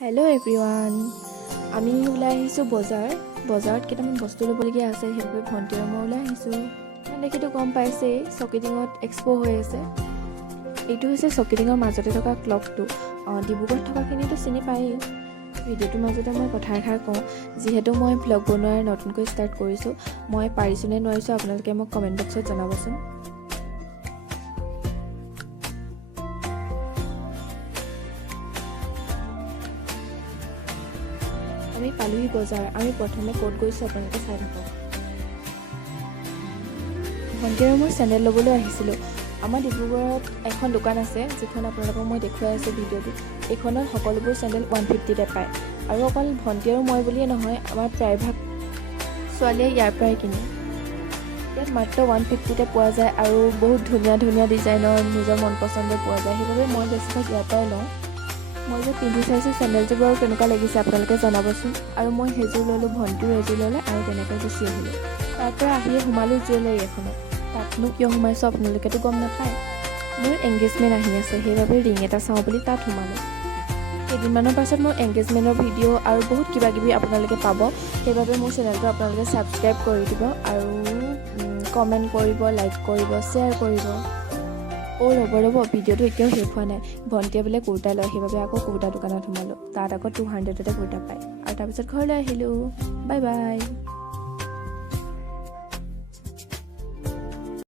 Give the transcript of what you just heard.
Hello' everyone, আমি ওলাই আহিছোঁ বজাৰত কেইটামান বস্তু ল'বলগীয়া আছে, সেইবাবে ভণ্টি আৰু মই ওলাই আহিছোঁ। দেখিতো গম পাইছেই, চকিডিঙত এক্সপ' হৈ আছে। এইটো হৈছে চকিডিঙৰ মাজতে থকা ক্লকটো। ডিব্ৰুগড়ত থকাখিনিতো চিনি পায়েই। ভিডিঅ'টোৰ মাজতে মই কথা এষাৰ কওঁ, যিহেতু মই ভ্লগ বনোৱাৰ নতুনকৈ ষ্টাৰ্ট কৰিছোঁ, মই পাৰিছোঁ নে নোৱাৰিছোঁ আপোনালোকে মোক কমেণ্ট বক্সত জনাবচোন। আমি পালোহি বজাৰ। আমি প্ৰথমে ক'ত গৈছোঁ আপোনালোকে চাই থাকক। ভণ্টি আৰু মই চেণ্ডেল ল'বলৈ আহিছিলোঁ। আমাৰ ডিব্ৰুগড়ত এখন দোকান আছে, যিখন আপোনালোকক মই দেখুৱাই আছোঁ ভিডিঅ'টোত। এইখনত সকলোবোৰ চেণ্ডেল 150তে পায়। আৰু অকল ভণ্টি আৰু মই বুলিয়ে নহয়, আমাৰ প্ৰায়ভাগ ছোৱালীয়ে ইয়াৰ পৰাই কিনে। ইয়াত মাত্ৰ 150তে পোৱা যায় আৰু বহুত ধুনীয়া ধুনীয়া ডিজাইনৰ নিজৰ মন পচন্দৰ পোৱা যায়। সেইবাবে মই বেছিভাগ ইয়াৰ পৰাই লওঁ। মই যে পিন্ধি চাইছোঁ চেণ্ডেলযোৰ বাৰু কেনেকুৱা লাগিছে আপোনালোকে জনাবচোন। আৰু মই সেইযোৰ ল'লোঁ, ভণ্টিও এযোৰ ল'লে আৰু তেনেকৈ গুচি আহিলোঁ। তাৰপৰা আহিয়ে সোমালোঁ জুৱেলাৰী এখনত। তাতনো কিয় সোমাইছোঁ আপোনালোকেতো গম নাপায়। মোৰ এংগেজমেণ্ট আহি আছে, সেইবাবে ৰিং এটা চাওঁ বুলি তাত সোমালোঁ। কেইদিনমানৰ পাছত মোৰ এংগেজমেণ্টৰ ভিডিঅ' আৰু বহুত কিবাকিবি আপোনালোকে পাব। সেইবাবে মোৰ চেনেলটো আপোনালোকে ছাবস্ক্ৰাইব কৰি দিব আৰু কমেণ্ট কৰিব, লাইক কৰিব, শ্বেয়াৰ কৰিব। ৰ'ব ভিডিঅ'টো এতিয়াও শেষ হোৱা নাই। ভণ্টিয়ে বোলে কুৰ্তা লয়, সেইবাবে আকৌ কুৰ্তা দোকানত সোমালোঁ। তাত আকৌ 200তে কুৰ্তা পায়। আৰু তাৰপিছত ঘৰলৈ আহিলোঁ। Bye bye.